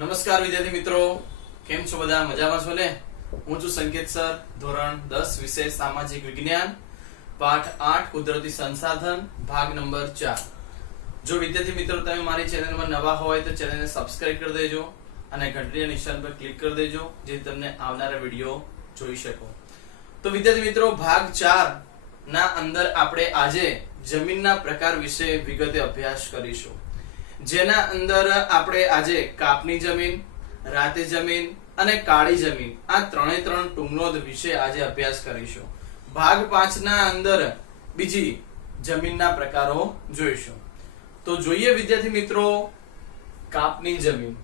નમસ્કાર વિદ્યાર્થી મિત્રો, કેમ છો બધા? મજામાં છો ને? હું છું સંકેત સર, ધોરણ 10 વિષય સામાજિક વિજ્ઞાન, પાઠ 8 કુદરતી સંસાધન, ભાગ નંબર 4. જો વિદ્યાર્થી મિત્રો તમે મારી ચેનલમાં નવા હોય તો ચેનલને સબસ્ક્રાઇબ કરી દેજો અને ઘંટડીના નિશાન પર ક્લિક કરી દેજો જેથી તમને આવનારા વિડિયો જોઈ શકો. તો વિદ્યાર્થી મિત્રો, ભાગ 4 ના અંદર આપણે આજે જમીનના પ્રકાર વિશે વિગતે અભ્યાસ કરીશું. જેના અંદર આપણે આજે કાપની જમીન, રાતી જમીન અને કાળી જમીન આ ત્રણે ત્રણ ટૂંકનોંધ વિશે આજે અભ્યાસ કરીશું. ભાગ 5 ના અંદર બીજી જમીનના પ્રકારો જોઈશું. તો જોઈએ વિદ્યાર્થી મિત્રો, કાપની જમીન.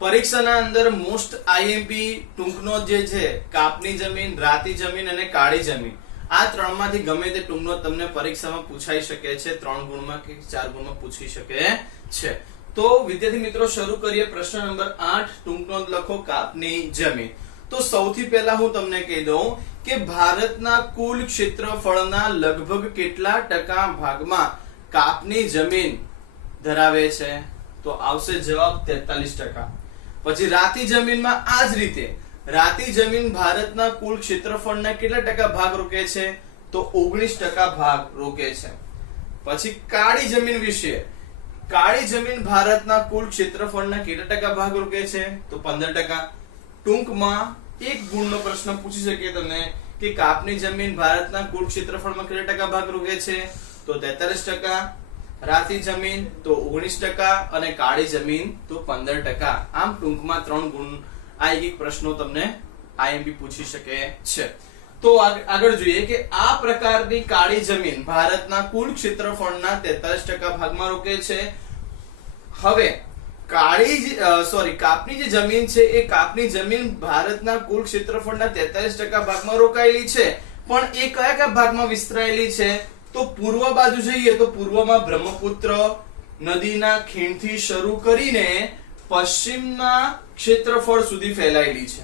પરીક્ષાના અંદર મોસ્ટ આઈએમપી ટૂંકનોંધ જે છે કાપની જમીન, રાતી જમીન અને કાળી જમીન, આ ત્રણમાંથી ગમે તે ટૂંકનોંધ તમને પરીક્ષામાં પૂછાઈ શકે છે. 3 ગુણમાં કે 4 ગુણમાં પૂછી શકે છે. તો વિદ્યાર્થી મિત્રો, શરૂ કરીએ. પ્રશ્ન નંબર 8, ટૂંકનોંધ લખો કાપની જમીન. તો સૌથી પહેલા હું તમને કહી દઉં કે ભારતના કુલ ક્ષેત્રફળના લગભગ કેટલા ટકા ભાગમાં કાપની જમીન ધરાવે છે? તો આવશે જવાબ 43%. પછી રાતી જમીનમાં આ જ રીતે રાતી જમીન ભારતના કુલ ક્ષેત્રફળના કેટલા ટકા ભાગ રોકે છે? તો 19% ભાગ રોકે છે. પછી કાળી જમીન વિશે, કાળી જમીન ભારતના કુલ ક્ષેત્રફળના કેટલા ટકા ભાગ રોકે છે? તો 15%. ટૂંકમાં એક ગુણનો પ્રશ્ન પૂછી શકે તમને કે કાપની જમીન ભારતના કુલ ક્ષેત્રફળમાં કેટલા ટકા ભાગ રોકે છે? તો 43%. રાતી જમીન તો 19% અને કાળી જમીન તો 15%. આમ ટૂંકમાં 3 ગુણ આ એક પ્રશ્નો તમને આઈએમપી પૂછી શકે છે. તો આગળ જોઈએ કે આ પ્રકારની કાળી જમીન ભારતના કુલ ક્ષેત્રફળના 43% ભાગમાં રોકે છે. હવે કાપની જે જમીન છે એ કાપની જમીન ભારતના કુલ ક્ષેત્રફળના 43% ભાગમાં રોકાયેલી છે, પણ એ કયા કયા ભાગમાં વિસ્તરાયેલી છે? તો પૂર્વ બાજુ જોઈએ તો પૂર્વમાં બ્રહ્મપુત્ર નદીના ખીણથી શરૂ કરીને પશ્ચિમના ક્ષેત્રફળ સુધી ફેલાયેલી છે.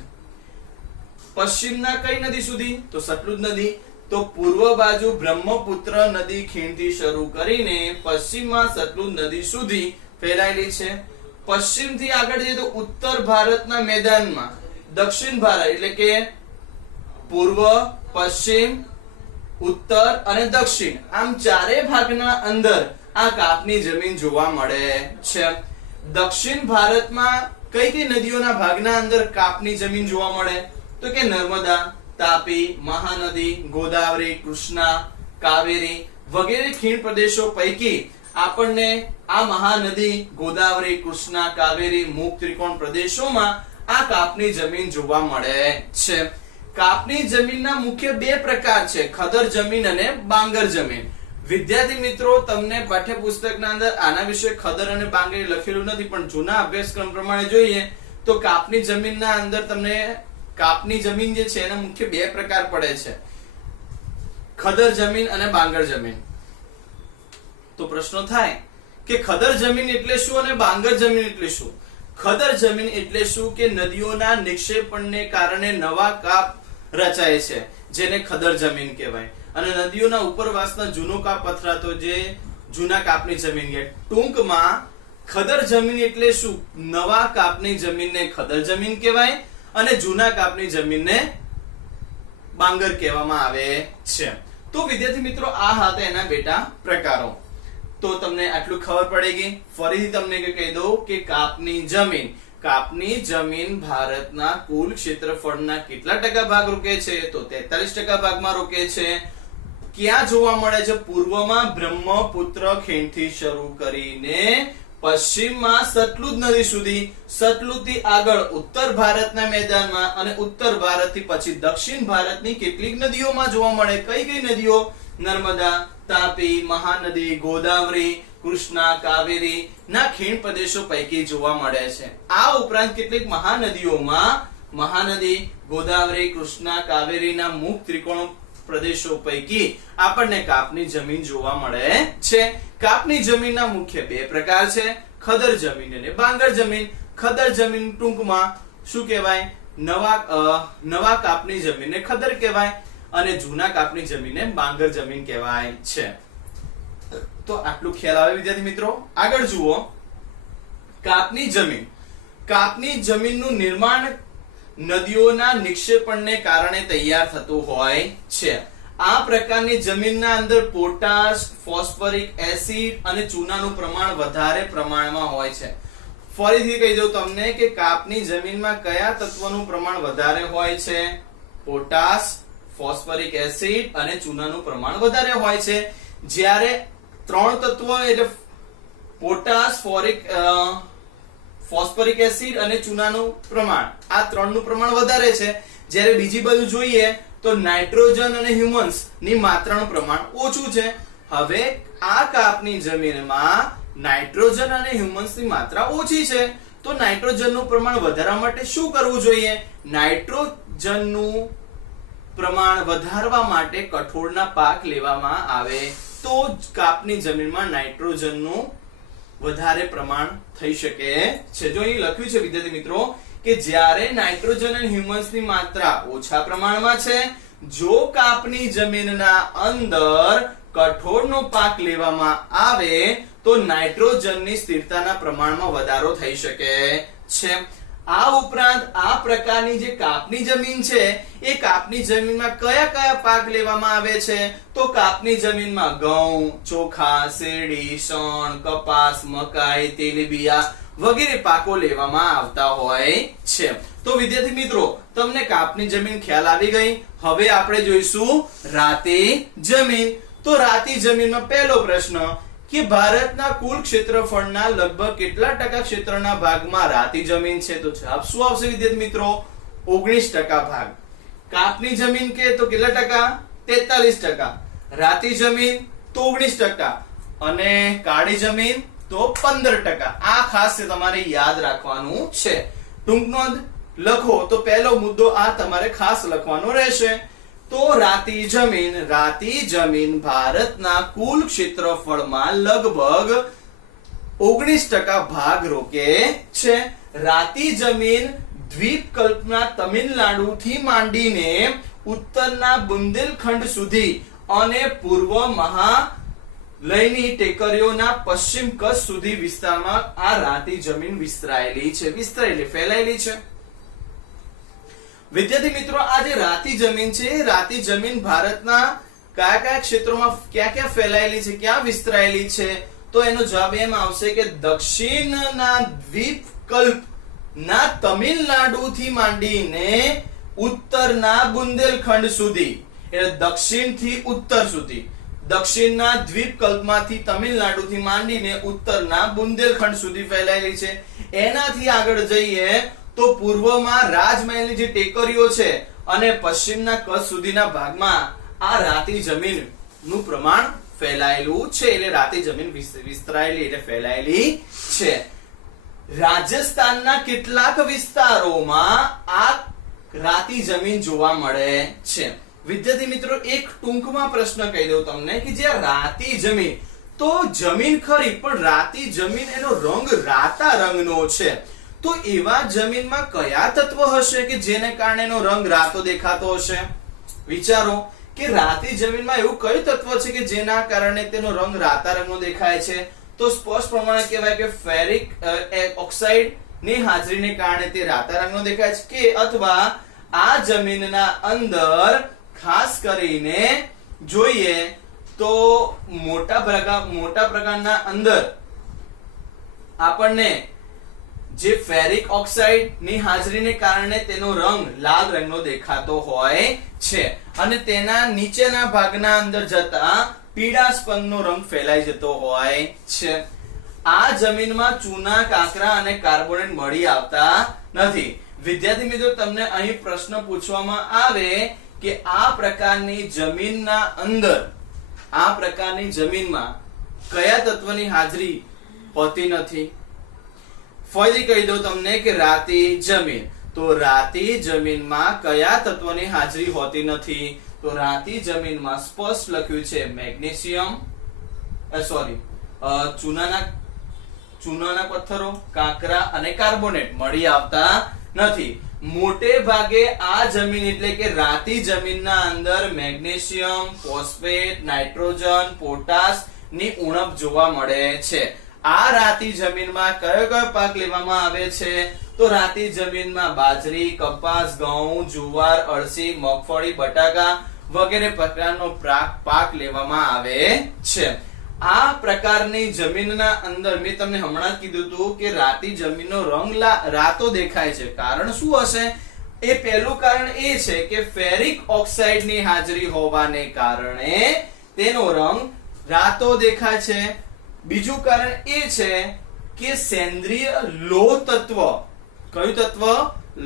પશ્ચિમના કઈ નદી સુધી? તો સતલુજ નદી. તો પૂર્વ બાજુ બ્રહ્મપુત્ર નદી ખીણથી શરૂ કરીને પશ્ચિમમાં સતલુજ નદી સુધી ફેલાયેલી છે. પશ્ચિમથી આગળ જઈએ તો ઉત્તર ભારતના મેદાનમાં દક્ષિણ ભારત એટલે કે પૂર્વ, પશ્ચિમ, ઉત્તર અને દક્ષિણ આમ ચારે ભાગના અંદર આ કાપની જમીન જોવા મળે છે. દક્ષિણ ભારતમાં કઈ કઈ નદીઓના ભાગના અંદર કાપની જમીન જોવા મળે? તો કે નર્મદા, તાપી, મહાનદી, ગોદાવરી, કૃષ્ણા, કાવેરી વગેરે ખીણ પ્રદેશો પૈકી આપણને આ મહાનદી, ગોદાવરી, કૃષ્ણા, કાવેરી મુખ ત્રિકોણ પ્રદેશોમાં આ કાપની જમીન જોવા મળે છે. કાપની જમીનના મુખ્ય 2 પ્રકાર છે, ખદર જમીન અને બાંગર જમીન. વિદ્યાર્થી મિત્રો, તમને પાઠ્યપુસ્તકના અંદર આના વિશે ખદર અને બાંગર લખેલું નથી, પણ જૂના અભ્યાસક્રમ પ્રમાણે જોઈએ તો કાપની જમીનના અંદર તમને કાપની જમીન જે છે એના મુખ્ય 2 પ્રકાર પડે છે, ખદર જમીન અને બાંગર જમીન. તો પ્રશ્નો થાય કે ખદર જમીન એટલે શું અને બાંગર જમીન એટલે શું? ખદર જમીન એટલે શું કે નદીઓના નિક્ષેપણને કારણે નવા કાપ રચાય છે, જેને ખદર જમીન કહેવાય. અને નદીઓના ઉપરવાસના જૂનો કાપ પથરાતો જે જૂના કાપની જમીન કહેવાય. ટૂંકમાં ખદર જમીન એટલે શું? નવા કાપની જમીનને ખદર જમીન કહેવાય અને જૂના કાપની જમીનને બાંગર કહેવામાં આવે છે. તો વિદ્યાર્થી મિત્રો, આ હતા એના બેટા પ્રકારો. તો તમને આટલું ખબર પડી ગઈ. ફરીથી તમને કહી દઉં કે કાપની જમીન ભારતના કુલ ક્ષેત્રફળના કેટલા ટકા ભાગ રોકે છે? તો 43% ભાગમાં રોકે છે. ક્યાં જોવા મળે છે? પૂર્વમાં બ્રહ્મપુત્ર ખીણથી શરૂ કરીને પશ્ચિમમાં સતલુજ નદી સુધી, સતલુજથી આગળ ઉત્તર ભારતના મેદાનમાં અને ઉત્તર ભારતથી પછી દક્ષિણ ભારતની કેટલીક નદીઓમાં જોવા મળે. કઈ કઈ નદીઓ? નર્મદા, તાપી, મહાનદી, ગોદાવરી, કૃષ્ણા, કાવેરી ના ખીણ પ્રદેશો પૈકી જોવા મળે છે. આ ઉપરાંત કેટલીક મહાનદીઓમાં મહાનદી, ગોદાવરી, કૃષ્ણા, કાવેરીના મુખ ત્રિકોણ પ્રદેશો પૈકી આપણને કાપની જમીન જોવા મળે છે. કાપની જમીનના મુખ્ય 2 પ્રકાર છે, ખદર જમીન અને બાંગર જમીન. ખદર જમીન ટૂંકમાં શું કહેવાય? નવા કાપની જમીનને ખદર કહેવાય અને જૂના કાપની જમીનને બાંગર જમીન કહેવાય છે. તો આટલું ખ્યાલ આવે વિદ્યાર્થી મિત્રો. આગળ જુઓ, કાપની જમીનનું નિર્માણ નદીઓના નિક્ષેપણને કારણે તૈયાર થતું હોય છે. આ પ્રકારની જમીનના અંદર પોટાશ, ફોસ્ફરિક એસિડ અને ચૂનાનું પ્રમાણ વધારે પ્રમાણમાં હોય છે. ફરીથી કહી દઉં તમને કે કાપની જમીનમાં કયા તત્વનું પ્રમાણ વધારે હોય છે? પોટાશ, ફોસ્ફરિક એસિડ અને ચૂનાનું પ્રમાણ વધારે હોય છે. જ્યારે ત્રણ તત્વો એટલે પોટાશ, ફોસ્ફરિક એસિડ અને ચૂનાનું પ્રમાણ, આ ત્રણનું પ્રમાણ વધારે છે. જ્યારે બીજી બાજુ જોઈએ તો નાઇટ્રોજન અને હ્યુમસ ની માત્રાનું પ્રમાણ ઓછું છે. હવે આ કાપની જમીનમાં નાઇટ્રોજન અને હ્યુમસ ની માત્રા ઓછી છે, તો નાઇટ્રોજનનું પ્રમાણ વધારવા માટે શું કરવું જોઈએ? નાઇટ્રોજનનું પ્રમાણ વધારવા માટે કઠોળના પાક લેવામાં આવે તો કાપની જમીનમાં નાઇટ્રોજનનું વધારે પ્રમાણ થઈ શકે છે. જો અહીં લખ્યું છે વિદ્યાર્થી મિત્રો કે જ્યારે નાઇટ્રોજન અને હ્યુમસની માત્રા ઓછા પ્રમાણમાં છે, જો કાપની જમીનના અંદર કઠોળનો પાક લેવામાં આવે તો નાઇટ્રોજનની સ્થિરતાના પ્રમાણમાં વધારો થઈ શકે છે. આ ઉપરાંત આ પ્રકારની જે કાપની જમીન છે એ કાપની જમીનમાં કયા કયા પાક લેવામાં આવે છે? તો કાપની જમીનમાં ઘઉં, ચોખા, શેરડી, શણ, કપાસ, મકાઈ, તેલીબિયા વગેરે પાકો લેવામાં આવતા હોય છે. તો વિદ્યાર્થી મિત્રો, તમને કાપની જમીન ખ્યાલ આવી ગઈ. હવે આપણે જોઈશું રાતી જમીન. તો રાતી જમીનમાં પહેલો પ્રશ્ન કે ભારતના કુલ ક્ષેત્રફળના લગભગ કેટલા ટકા ક્ષેત્રના ભાગમાં રાતી જમીન છે? તો જવાબ શું આવશે વિદ્યાર્થી મિત્રો? 19% ભાગ. કાપની જમીન કે તો કેટલા ટકા? 43%. રાતી જમીન તો 19% અને કાળી જમીન તો 15%. આ ખાસ તમારે યાદ રાખવાનું છે. ટૂંક નોંધ લખો તો પહેલો મુદ્દો આ તમારે ખાસ લખવાનો રહેશે. તો રાતી જમીન ભારતના કુલ ક્ષેત્રફળમાં લગભગ 19% ભાગ રોકે છે. રાતી જમીન દ્વીપકલ્પના તમિલનાડુથી માંડીને ઉત્તરના બુંદેલખંડ સુધી અને પૂર્વ મહાલયની ટેકરીઓના પશ્ચિમ કચ્છ સુધી વિસ્તારમાં આ રાતી જમીન વિસ્તરાયેલી છે, ફેલાયેલી છે. વિદ્યાર્થી મિત્રો, આ જે રાતી જમીન છે, રાતી જમીન ભારતના કયા કયા ક્ષેત્રોમાં ક્યાં ક્યાં ફેલાયેલી છે, ક્યાં વિસ્તરાયેલી છે? તો એનો જવાબ એમ આવશે કે દક્ષિણના દ્વીપકલ્પના તમિલનાડુથી માંડીને ઉત્તરના બુંદેલખંડ સુધી, એટલે દક્ષિણથી ઉત્તર સુધી, દક્ષિણના દ્વીપકલ્પમાંથી તમિલનાડુથી માંડીને ઉત્તરના બુંદેલખંડ સુધી ફેલાયેલી છે. એનાથી આગળ જઈએ તો પૂર્વમાં રાજમહેલની જે ટેકરીઓ છે અને પશ્ચિમના કચ્છ સુધીના ભાગમાં આ રાતી જમીનનું પ્રમાણ ફેલાયેલું છે, એટલે રાતી જમીન વિસ્તરાયેલી એટલે ફેલાયેલી છે. રાજસ્થાનના કેટલાક વિસ્તારોમાં આ રાતી જમીન જોવા મળે છે. વિદ્યાર્થી મિત્રો, એક ટૂંકમાં પ્રશ્ન કહી દઉં તમને કે જે રાતી જમીન, તો જમીન ખરી પણ રાતી જમીન એનો રંગ રાતા રંગનો છે. તો એવા જમીનમાં કયા તત્વ હશે કે જેને કારણે એનો રંગ રાતો દેખાતો હશે? વિચારો કે રાતી જમીનમાં એવું કયું તત્વ છે કે જેના કારણે તેનો રંગ રાતા રંગનો દેખાય છે? તો સ્પષ્ટ પ્રમાણે કહેવાય કે ફેરિક ઓક્સાઇડ ની હાજરીને કારણે તે રાતા રંગનો દેખાય છે. કે અથવા આ જમીનના અંદર ખાસ કરીને જોઈએ તો મોટા પ્રકારના અંદર આપણને જે ફેરિક ઓક્સાઇડ ની હાજરીને કારણે તેનો રંગ લાલ રંગનો દેખાતો હોય છે અને તેના નીચેના ભાગના અંદર જતા પીળા સ્પંદનો રંગ ફેલાઈ જતો હોય છે. આ જમીનમાં ચૂના, કાંકરા અને કાર્બોનેટ મળી આવતા નથી. વિદ્યાર્થી મિત્રો, તમને અહીં પ્રશ્ન પૂછવામાં આવે કે આ પ્રકારની જમીનના અંદર, આ પ્રકારની જમીનમાં કયા તત્વની હાજરી હોતી નથી? ફરીથી કહી દઉં તમને કે રાતી જમીન, તો રાતી જમીનમાં કયા તત્વની હાજરી હોતી નથી? તો રાતી જમીનમાં સ્પષ્ટ લખ્યું છે મેગ્નેશિયમ, ચૂનાના પથ્થરો, કાંકરા અને કાર્બોનેટ મળી આવતા નથી. મોટે ભાગે આ જમીન એટલે કે રાતી જમીનના અંદર મેગ્નેશિયમ, ફોસ્ફેટ, નાઇટ્રોજન, પોટાશ ની ઉણપ જોવા મળે છે. આ રાતી જમીનમાં કયો કયો પાક લેવામાં આવે છે? તો રાતી જમીનમાં બાજરી, કપાસ, ઘઉં, જુવાર, અળસી, મગફળી, બટાકા વગેરે પ્રકારનો પાક લેવામાં આવે છે. આ પ્રકારની જમીનના અંદર મેં તમને હમણાં જ કીધું હતું કે રાતી જમીનનો રંગ રાતો દેખાય છે. કારણ શું હશે? એ પહેલું કારણ એ છે કે ફેરિક ઓક્સાઇડની હાજરી હોવાને કારણે તેનો રંગ રાતો દેખાય છે. બીજું કારણ એ છે કે સેન્દ્રિય લોહ તત્વ, કયું તત્વ?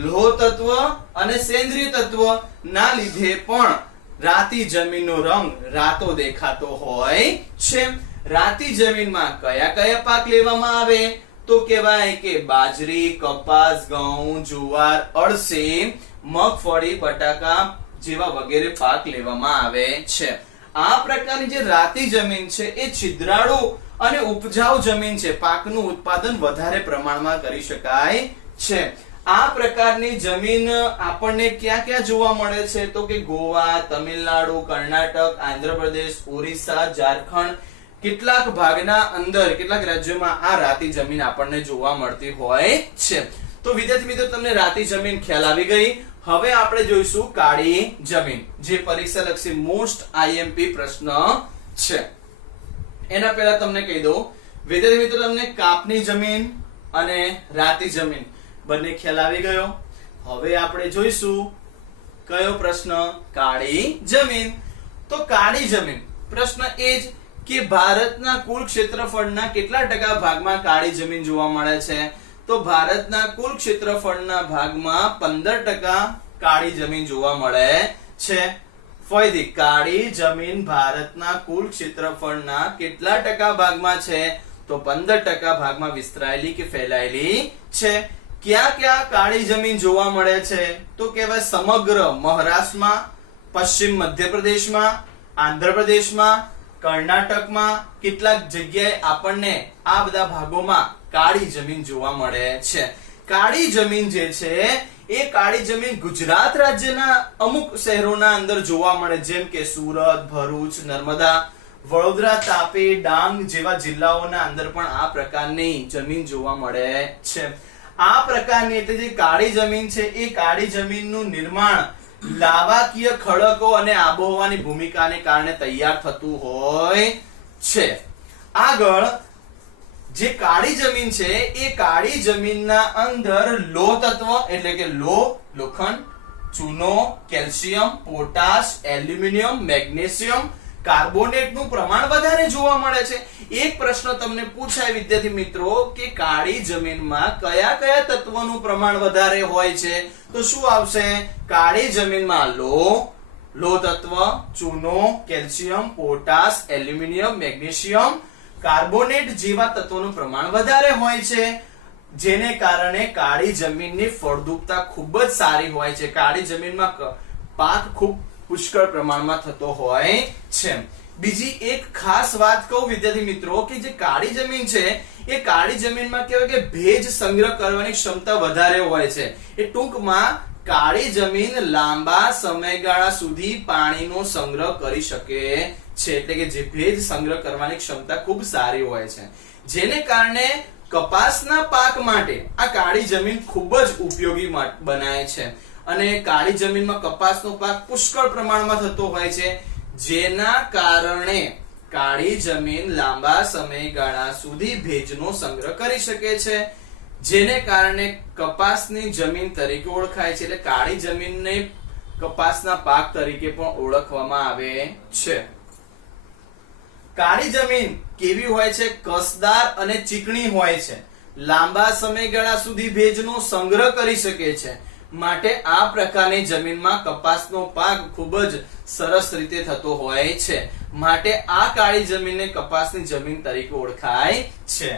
લોહ તત્વ અને સેન્દ્રિય તત્વ ના લીધે પણ રાતી જમીનનો રંગ રાતો દેખાતો હોય છે. રાતી જમીનમાં કયા કયા પાક લેવામાં આવે? તો કહેવાય કે બાજરી, કપાસ, ઘઉં, જુવાર, અળસી, મગફળી, બટાકા જેવા વગેરે પાક લેવામાં આવે છે. આ પ્રકારની જે રાતી જમીન છે એ છિદ્રાળુ અને ઉપજાઉ જમીન છે. પાકનું ઉત્પાદન વધારે પ્રમાણમાં કરી શકાય છે. આ પ્રકારની જમીન આપણને ક્યાં ક્યાં જોવા મળે છે? તો કે ગોવા, તમિલનાડુ, કર્ણાટક, આંધ્રપ્રદેશ, ઓરિસ્સા, ઝારખંડ કેટલાક ભાગના અંદર કેટલાક રાજ્યોમાં આ રાતી જમીન આપણને જોવા મળતી હોય છે. તો વિદ્યાર્થી મિત્રો તમને રાતી જમીન ખ્યાલ આવી ગઈ. હવે આપણે જોઈશું કાળી જમીન, જે પરીક્ષા લક્ષી મોસ્ટ આઈએમપી પ્રશ્ન છે. એના પહેલા તમને કહી દઉં વિદ્યાર્થી મિત્રો, તમને કાપની જમીન અને રાતી જમીન બંને ખ્યાલ આવી ગયો. હવે આપણે જોઈશું કયો પ્રશ્ન? કાળી જમીન. તો કાળી જમીન પ્રશ્ન એ જ કે ભારતના કુલ ક્ષેત્રફળના કેટલા ટકા ભાગમાં કાળી જમીન જોવા મળે છે? તો ભારતના કુલ ક્ષેત્રફળના ભાગમાં 15% કાળી જમીન જોવા મળે છે. ફરીથી, કાળી જમીન ભારતના કુલ ક્ષેત્રફળના કેટલા ટકા ભાગમાં છે? તો 15% ભાગમાં વિસ્તરાયેલી કે ફેલાયેલી છે. ક્યાં ક્યાં કાળી જમીન જોવા મળે છે? તો કહેવાય સમગ્ર મહારાષ્ટ્રમાં, પશ્ચિમ મધ્યપ્રદેશમાં, આંધ્રપ્રદેશમાં, કર્ણાટકમાં કેટલાક જગ્યાએ આપણને આ બધા ભાગોમાં કાળી જમીન જોવા મળે છે. કાળી જમીન જે છે એ કાળી જમીન ગુજરાત રાજ્યના અમુક શહેરોના અંદર જોવા મળે, જેમ કે સુરત, ભરૂચ, નર્મદા, વડોદરા, તાપી, ડાંગ જેવા જિલ્લાઓના અંદર પણ આ પ્રકારની જમીન જોવા મળે છે. આ પ્રકારની એટલે જે કાળી જમીન છે એ કાળી જમીનનું નિર્માણ લાવાકીય ખડકો અને આબોહવાની ભૂમિકાને કારણે તૈયાર થતું હોય છે. આગળ જે કાળી જમીન છે એ કાળી જમીનના અંદર લોહ તત્વ એટલે કે લોહ, લોખંડ, ચૂનો, કેલ્શિયમ, પોટાશ, એલ્યુમિનિયમ, મેગ્નેશિયમ, કાર્બોનેટનું પ્રમાણ વધારે જોવા મળે છે. એક પ્રશ્ન તમને પૂછાય વિદ્યાર્થી મિત્રો કે કાળી જમીનમાં કયા કયા તત્વોનું પ્રમાણ વધારે હોય છે? તો શું આવશે? કાળી જમીનમાં લોહ તત્વ, ચૂનો, calcium, potash, aluminium, magnesium, carbonate જેવા તત્વોનું પ્રમાણ વધારે હોય છે, જેને કારણે કાળી જમીનની ફળદ્રુપતા ખૂબ જ સારી હોય છે. કાળી જમીનમાં પાક ખૂબ પુષ્કળ પ્રમાણમાં થતો હોય છે. બીજી એક ખાસ વાત કહું વિદ્યાર્થી મિત્રો કે જે કાળી જમીન છે એ કાળી જમીનમાં કહેવાય કે ભેજ સંગ્રહ કરવાની ક્ષમતા વધારે હોય છે. એ ટૂંકમાં કાળી જમીન લાંબા સમયગાળા સુધી પાણીનો સંગ્રહ કરી શકે છે, એટલે કે જે ભેજ સંગ્રહ કરવાની ક્ષમતા ખૂબ સારી હોય છે, જેને કારણે કપાસના પાક માટે આ કાળી જમીન ખૂબ જ ઉપયોગી બનાય છે. અને કાળી જમીનમાં કપાસનો પાક પુષ્કળ પ્રમાણમાં થતો હોય છે, જેના કારણે કાળી જમીન લાંબા સમયગાળા સુધી ભેજનો સંગ્રહ કરી શકે છે, જેને કારણે કપાસની જમીન તરીકે ઓળખાય છે. એટલે કાળી જમીનને કપાસના પાક તરીકે પણ ઓળખવામાં આવે છે. કાળી જમીન કેવી હોય છે? કસદાર અને ચીકણી હોય છે, લાંબા સમયગાળા સુધી ભેજનો સંગ્રહ કરી શકે છે, માટે આ પ્રકારની જમીનમાં કપાસનો પાક ખૂબ જ સરસ રીતે થતો હોય છે, માટે આ કાળી જમીનને કપાસની જમીન તરીકે ઓળખાય છે.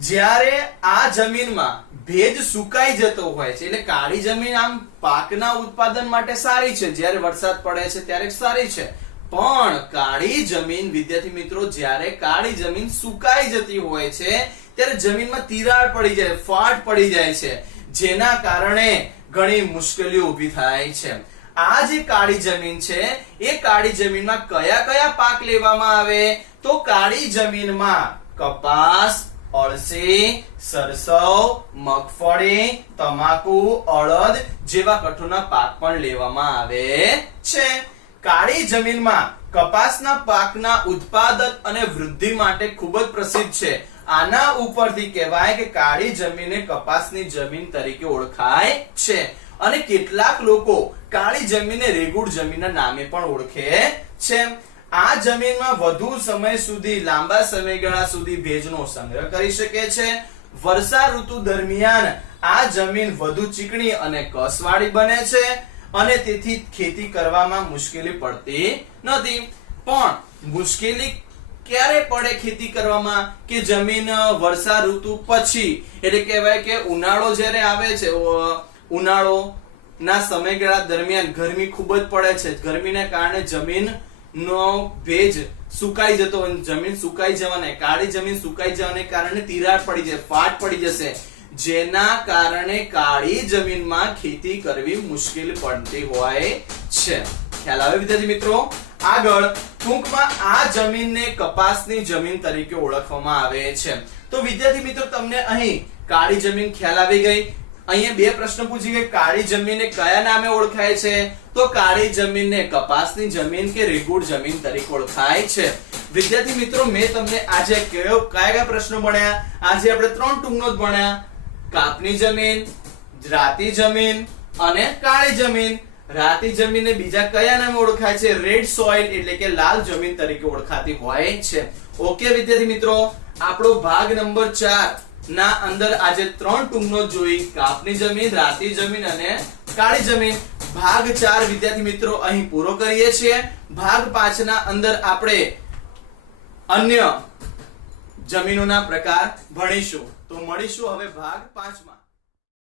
જ્યારે આ જમીનમાં ભેજ સુકાઈ જતો હોય છે, એટલે કાળી જમીન આમ પાકના ઉત્પાદન માટે સારી છે, જ્યારે વરસાદ પડે છે ત્યારે સારી છે, પણ કાળી જમીન વિદ્યાર્થી મિત્રો જ્યારે કાળી જમીન સુકાઈ જતી હોય છે ત્યારે જમીનમાં તિરાડ પડી જાય, ફાટ પડી જાય છે, જેના કારણે ઘણી મુશ્કેલીઓ ઊભી થાય છે. આ જે કાળી જમીન છે એ કાળી જમીનમાં કયા કયા પાક લેવામાં આવે? તો કાળી જમીનમાં કપાસ, અળસી, સરસવ, મગફળી, તમાકુ, અડદ જેવા કઠોળના પાક પણ લેવામાં આવે છે. કાળી જમીનમાં કપાસના પાકના ઉત્પાદન અને વૃદ્ધિ માટે ખૂબ જ પ્રસિદ્ધ છે. આના ઉપરથી કહેવાય કે કાળી જમીન કપાસની જમીન તરીકે ઓળખાય છે. અને કેટલાક લોકો કાળી જમીનને રેગુડ જમીનના નામે પણ ઓળખે છે. આ જમીનમાં વધુ સમય સુધી, લાંબા સમયગાળા સુધી ભેજનો સંગ્રહ કરી શકે છે. વર્ષા ઋતુ દરમિયાન આ જમીન વધુ ચીકણી અને કસવાળી બને છે અને તેથી ખેતી કરવામાં મુશ્કેલી પડતી નથી. પણ મુશ્કેલી ક્યારે પડે ખેતી કરવામાં કે જમીન વર્ષા ઋતુ પછી, એટલે કહેવાય કે ઉનાળો જ્યારે આવે છે, ઉનાળો ના સમયગાળા દરમિયાન ગરમી ખૂબ જ પડે છે. ગરમીને કારણે જમીન નો ભેજ સુકાઈ જતો, જમીન સુકાઈ જવાને, કાળી જમીન સુકાઈ જવાને કારણે તિરાડ પડી જાય, ફાટ પડી જશે, જેના કારણે કાળી જમીનમાં ખેતી કરવી મુશ્કેલ પડતી હોય છે. ખ્યાલ આવે વિદ્યાર્થી મિત્રો? આગળ ટૂંકમાં આ જમીનને કપાસની જમીન તરીકે ઓળખવામાં આવે છે. તો વિદ્યાર્થી મિત્રો, તમને અહીં કાળી જમીન ખ્યાલ આવી ગઈ. અહીંયા બે પ્રશ્ન પૂછી ગયા, કાળી જમીનને કયા નામે ઓળખાય છે? તો કાળી જમીનને કપાસની જમીન કે રેગુડ જમીન તરીકે ઓળખાય છે. વિદ્યાર્થી મિત્રો, મેં તમને આજે કયા પ્રશ્નો ભણ્યા? આજે આપણે 3 ટૂંકનો જ ભણ્યા. કાપની જમીન, રાતી જમીન અને કાળી જમીન. રાતી જમીનને બીજા કયા નામે ઓળખાય છે? રેડ સોઇલ એટલે કે લાલ જમીન તરીકે ઓળખાતી હોય છે. ઓકે વિદ્યાર્થી મિત્રો, આપણો ભાગ નંબર 4 ના અંદર આજે 3 ટૂંકનો જોઈ, કાપની જમીન, રાતી જમીન અને કાળી જમીન. ભાગ 4 વિદ્યાર્થી મિત્રો અહીં પૂરો કરીએ છીએ. ભાગ 5 ના અંદર આપણે અન્ય જમીનોના પ્રકાર ભણીશું. તો મળીશું હવે ભાગ 5 માં.